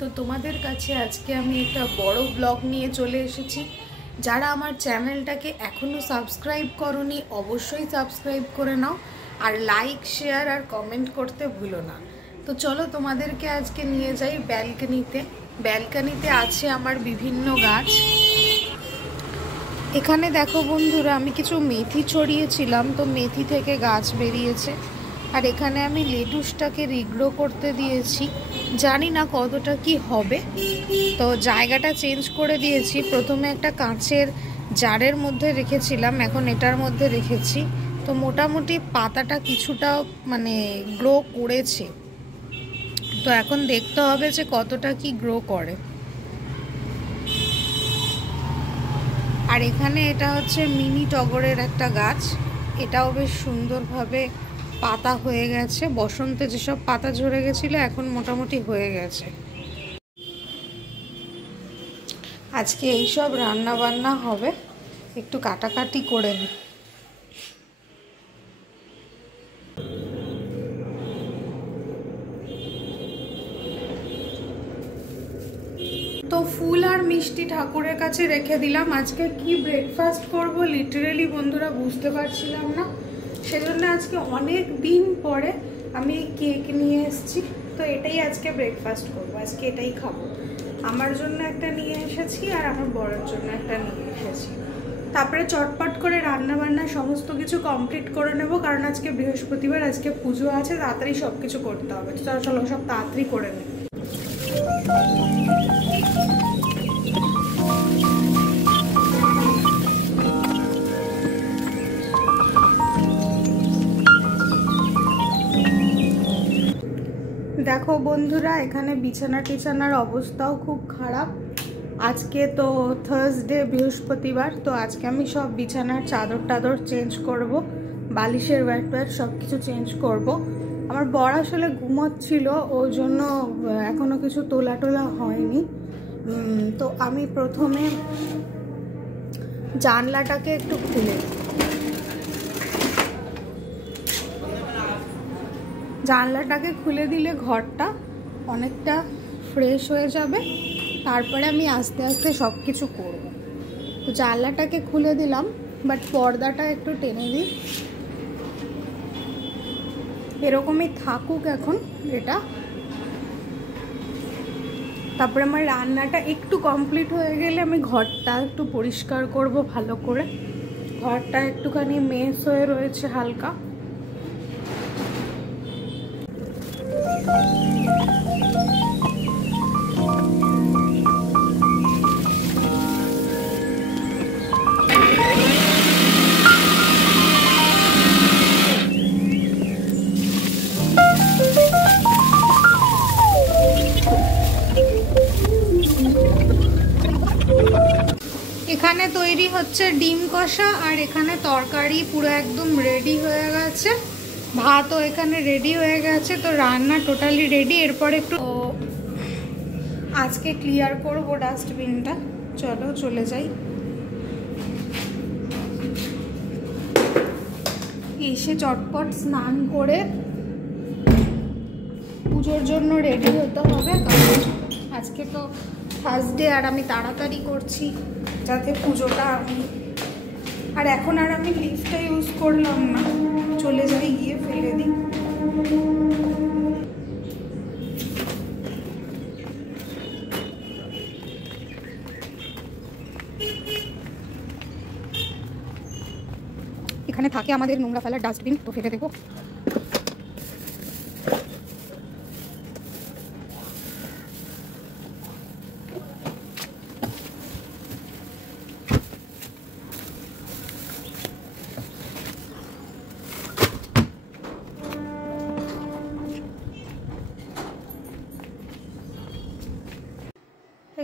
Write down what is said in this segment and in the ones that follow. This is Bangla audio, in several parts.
তো তোমাদের কাছে আজকে আমি একটা বড় ব্লগ নিয়ে চলে এসেছি। যারা আমার চ্যানেলটাকে এখনো সাবস্ক্রাইব করোনি অবশ্যই সাবস্ক্রাইব করে নাও, আর লাইক শেয়ার আর কমেন্ট করতে ভুলো না। তো চলো তোমাদেরকে আজকে নিয়ে যাই ব্যালকনিতে। ব্যালকনিতে আছে আমার বিভিন্ন গাছ। এখানে দেখো বন্ধুরা, আমি কিছু মেথি ছড়িয়েছিলাম, তো মেথি থেকে গাছ বেরিয়েছে। আর এখানে আমি লেটুসটাকে রিগ্রো করতে দিয়েছি, জানি না কতটা কি হবে। তো জায়গাটা চেঞ্জ করে দিয়েছি, প্রথমে একটা কাঁচের জারের মধ্যে রেখেছিলাম, এখন এটার মধ্যে রেখেছি। তো মোটামুটি পাতাটা কিছুটা গ্রো করেছে। তো এখন দেখতে হবে যে কতটা কি গ্রো করে। আর এখানে এটা হচ্ছে মিনি টগরের একটা গাছ, এটাও বেশ সুন্দরভাবে পাতা হয়ে গেছে। বসন্তে যেসব পাতা ঝরে গেছিলো এখন মোটামুটি হয়ে গেছে। আজকে এইসব রান্না বান্না হবে, একটু কাটাকাটি করে নিই। তো ফুল আর মিষ্টি ঠাকুরের কাছে রেখে দিলাম। আজকে কি ব্রেকফাস্ট করব লিটারেলি বন্ধুরা বুঝতে পারছিলাম না, সেজন্য আজকে অনেক দিন পরে আমি কেক নিয়ে এসেছি। তো এটাই আজকে ব্রেকফাস্ট করব, আজকে এটাই খাবো। আমার জন্য একটা নিয়ে এসেছি আর আমার বড়ের জন্য একটা নিয়ে এসেছি। তারপরে চটপট করে রান্না বান্না সমস্ত কিছু কমপ্লিট করে নেব, কারণ আজকে বৃহস্পতিবার, আজকে পুজো আছে, তাড়াতাড়ি সব কিছু করতে হবে। তো চলো সব তাড়াতাড়ি করে নেব। দেখো বন্ধুরা, এখানে বিছানা টিছানার অবস্থাও খুব খারাপ। আজকে তো থার্সডে, বৃহস্পতিবার, তো আজকে আমি সব বিছানার চাদর টাদর চেঞ্জ করব, বালিশের ব্যাট ব্যাট সব কিছু চেঞ্জ করব। আমার বর আসলে ঘুমোচ্ছিল, ওই জন্য এখনো কিছু তোলা টোলা হয়নি। তো আমি প্রথমে জানলাটাকে একটু খুলে, জানলাটাকে খুলে দিলে ঘরটা অনেকটা ফ্রেশ হয়ে যাবে। তারপরে আমি আস্তে আস্তে সব কিছু করব। তো জানলাটাকে খুলে দিলাম, বাট পর্দাটা একটু টেনে দিই, এরকমই থাকুক এখন এটা। তারপরে আমার রান্নাটা একটু কমপ্লিট হয়ে গেলে আমি ঘরটা একটু পরিষ্কার করব ভালো করে। ঘরটা একটুখানি মেস হয়ে রয়েছে হালকা। এখানে তৈরি হচ্ছে ডিম কষা, আর এখানে তরকারি পুরো একদম রেডি হয়ে গেছে। ভাতও এখানে রেডি হয়ে গেছে। তো রান্না টোটালি রেডি। এরপর একটু আজকে ক্লিয়ার করব ডাস্টবিনটা। চলো চলে যাই। এসে চটপট স্নান করে পুজোর জন্য রেডি হতে হবে, কারণ আজকে তো থার্সডে আর আমি তাড়াতাড়ি করছি যাতে পুজোটা আমি, আর এখন আর আমি লিফটটা ইউজ করলাম না, চলে যাই গিয়ে ফেলে দিই। এখানে থাকে আমাদের নোংরা ফেলার ডাস্টবিন, তো ফেলে দেবো।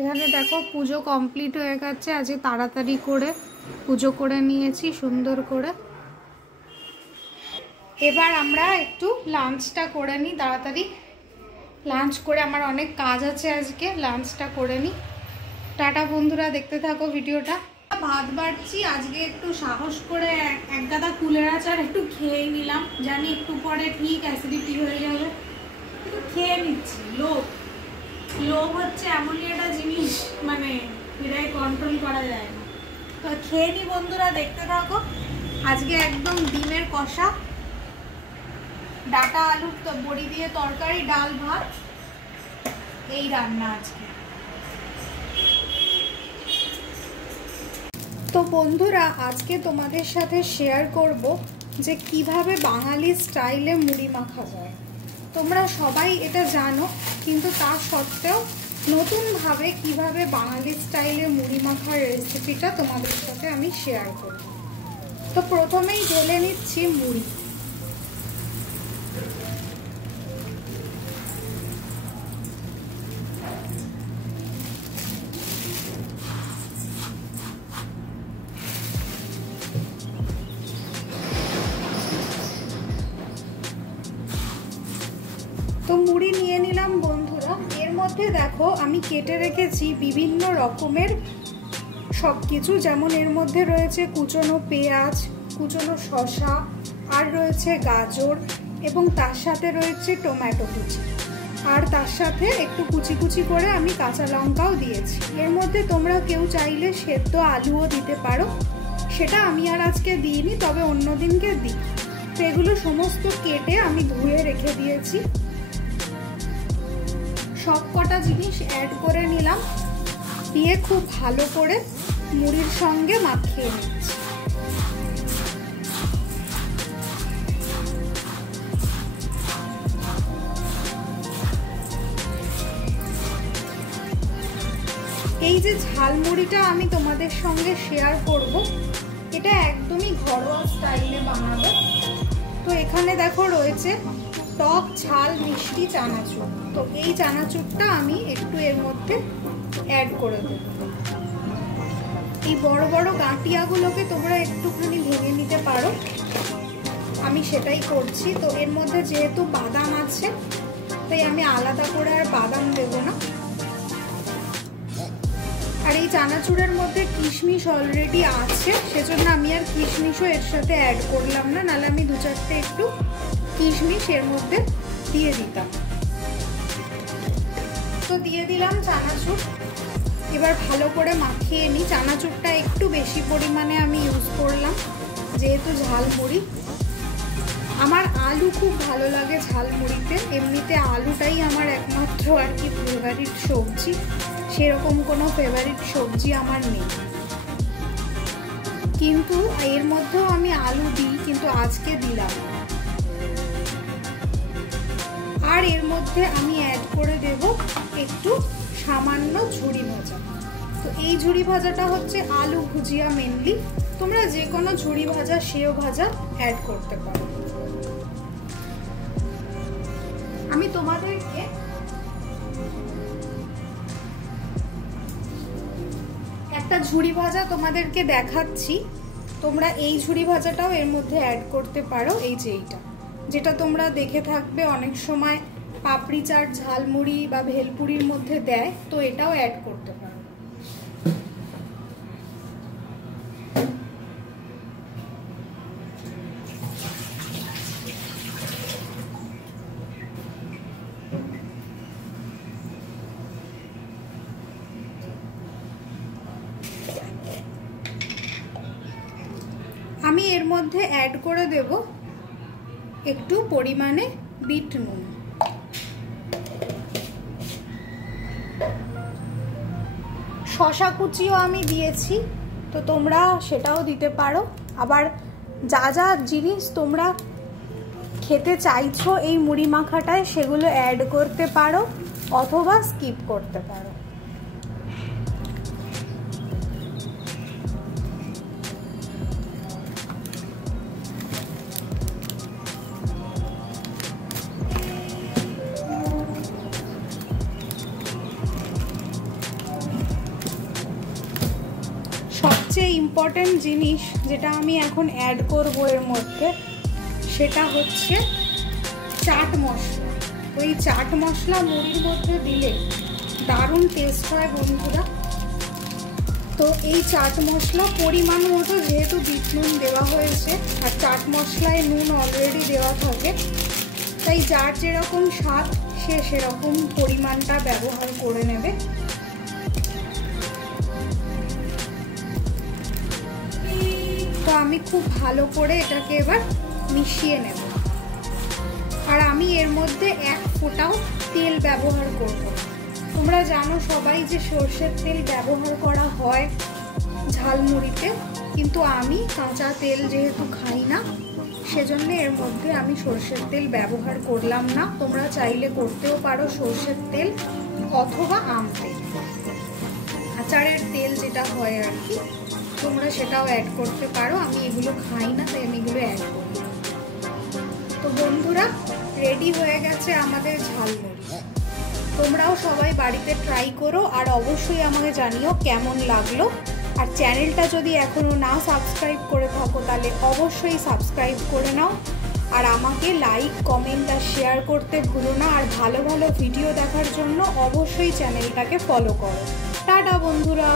এখানে দেখো পুজো কমপ্লিট হয়ে গেছে। আজকে তাড়াতাড়ি করে পুজো করে নিয়েছি সুন্দর করে। এবার আমরা একটু লাঞ্চটা করে নিই তাড়াতাড়ি। লাঞ্চ করে আমার অনেক কাজ আছে আজকে, লাঞ্চটা করে নিই। টাটা বন্ধুরা, দেখতে থাকো ভিডিওটা। ভাত বাড়ছি আজকে, একটু সাহস করে এক গাদা কুলের আচার একটু খেয়ে নিলাম, জানি একটু পরে ঠিক অ্যাসিডিটি হয়ে যাবে, একটু খেয়ে নিচ্ছি। লোক লোভ হচ্ছে এমনই একটা জিনিস, মানে এটাই কন্ট্রোল করা যায় না। তো খেয়ে নি বন্ধুরা, দেখতে থাকো। আজকে একদম ডিমের কষা, ডাটা আলুর বড়ি দিয়ে তরকারি, ডাল ভাত, এই রান্না আজকে। তো বন্ধুরা, আজকে তোমাদের সাথে শেয়ার করব যে কিভাবে বাঙালি স্টাইলে মুড়ি মাখা যায়। তোমরা সবাই এটা জানো, কিন্তু তা সত্ত্বেও নতুনভাবে কিভাবে বাঙালি স্টাইলে মুড়ি মাখার রেসিপিটা তোমাদের সাথে আমি শেয়ার করব। তো প্রথমেই ঢেলে নিচ্ছি মুড়ি। তো মুড়ি নিয়ে নিলাম বন্ধুরা। এর মধ্যে দেখো আমি কেটে রেখেছি বিভিন্ন রকমের সব কিছু, যেমন এর মধ্যে রয়েছে কুচনো পেঁয়াজ, কুচনো শসা, আর রয়েছে গাজর, এবং তার সাথে রয়েছে টমেটো কুচি, আর তার সাথে একটু কুচি কুচি করে আমি কাঁচা লঙ্কাও দিয়েছি। এর মধ্যে তোমরা কেউ চাইলে সেদ্ধ আলুও দিতে পারো, সেটা আমি আর আজকে দিইনি, তবে অন্য দিনকে দিই। তো এগুলো সমস্ত কেটে আমি ধুয়ে রেখে দিয়েছি। সব কটা জিনিস অ্যাড করে নিলাম, দিয়ে খুব ভালো করে মুড়ির সঙ্গে মাখিয়ে নিচ্ছি। এই যে ঝালমুড়িটা আমি তোমাদের সঙ্গে শেয়ার করব, এটা একদমই ঘরোয়া স্টাইলে বানাবো। তো এখানে দেখো রয়েছে টক ঝাল মিষ্টি চানাচুর। তো এই চানাচুরটা আমি একটু এর মধ্যে অ্যাড করে দেব। এই বড় বড় গাঁটিয়াগুলোকে তোমরা একটুখানি ভেঙে নিতে পারো, আমি সেটাই করছি। তো এর মধ্যে যেহেতু বাদাম আছে, তাই আমি আলাদা করে আর বাদাম দেব না। আর এই চানাচুরের মধ্যে কিশমিশ অলরেডি আছে, সেজন্য আমি আর কিশমিশও এর সাথে অ্যাড করলাম না, নাহলে আমি দু চারটে একটু কিশমিশ এর মধ্যে দিয়ে দিতাম। তো দিয়ে দিলাম চানাচুর। এবার ভালো করে মাখিয়ে নিই। চানাচুরটা একটু বেশি পরিমাণে আমি ইউজ করলাম, যেহেতু ঝালমুড়ি। আমার আলু খুব ভালো লাগে ঝালমুড়িতে, এমনিতে আলুটাই আমার একমাত্র আর কি ফেভারিট সবজি, সেরকম কোনো ফেভারিট সবজি আমার নেই। কিন্তু এর মধ্যেও আমি আলু দিই, কিন্তু আজকে দিলাম। আর এর মধ্যে আমি অ্যাড করে দেব একটু সামান্য ঝুরি ভাজা। তো এই ঝুরি ভাজাটা হচ্ছে আলু ভুজিয়া মেনলি, তোমরা যে কোনো ঝুরি ভাজা, সেও ভাজা অ্যাড করতে পারো। আমি তোমাদেরকে একটা ঝুরি ভাজা তোমাদেরকে দেখাচ্ছি, তোমরা এই ঝুরি ভাজাটাও এর মধ্যে অ্যাড করতে পারো। এই যে এইটা, যেটা তোমরা দেখে থাকবে অনেক সময় পাপড়ি চাট, ঝালমুড়ি বা ভেলপুরির মধ্যে দেয়, তো এটাও অ্যাড করতে পারো। আমি এর মধ্যে অ্যাড করে দেব একটু পরিমাণে বিট নুন। শসা কুচিও আমি দিয়েছি, তো তোমরা সেটাও দিতে পারো। আবার যা যা জিনিস তোমরা খেতে চাইছো এই মুড়ি মাখাটায়, সেগুলো অ্যাড করতে পারো অথবা স্কিপ করতে পারো। সবচেয়ে ইম্পর্টেন্ট জিনিস যেটা আমি এখন অ্যাড করব এর মধ্যে, সেটা হচ্ছে চাট মশলা। ওই চাট মশলা মুড়ির মধ্যে দিলে দারুণ টেস্ট হয় বন্ধুরা। তো এই চাট মশলা পরিমাণ মতো, যেহেতু বিট নুন দেওয়া হয়েছে আর চাট মশলায় নুন অলরেডি দেওয়া থাকে, তাই যার যেরকম স্বাদ দেখে সেরকম পরিমাণটা ব্যবহার করে নেবে। তো আমি খুব ভালো করে এটাকে এবার মিশিয়ে নেব। আর আমি এর মধ্যে এক ফোঁটাও তেল ব্যবহার করব। তোমরা জানো সবাই যে সর্ষের তেল ব্যবহার করা হয় ঝালমুড়িতে, কিন্তু আমি কাঁচা তেল যেহেতু খাই না সেজন্য এর মধ্যে আমি সর্ষের তেল ব্যবহার করলাম না। তোমরা চাইলে করতেও পারো সর্ষের তেল অথবা আম তেল, আচারের তেল যেটা হয় আর কি, তোমরা সেটাও অ্যাড করতে পারো। আমি এগুলো খাই না তাই আমি এগুলো অ্যাড করি। তো বন্ধুরা, রেডি হয়ে গেছে আমাদের ঝালমুড়ি। তোমরাও সবাই বাড়িতে ট্রাই করো আর অবশ্যই আমাকে জানিও কেমন লাগলো। আর চ্যানেলটা যদি এখনও না সাবস্ক্রাইব করে থাকো তাহলে অবশ্যই সাবস্ক্রাইব করে নাও। আর আমাকে লাইক, কমেন্ট আর শেয়ার করতে ভুলো না। আর ভালো ভালো ভিডিও দেখার জন্য অবশ্যই চ্যানেলটাকে ফলো করো। টাটা বন্ধুরা।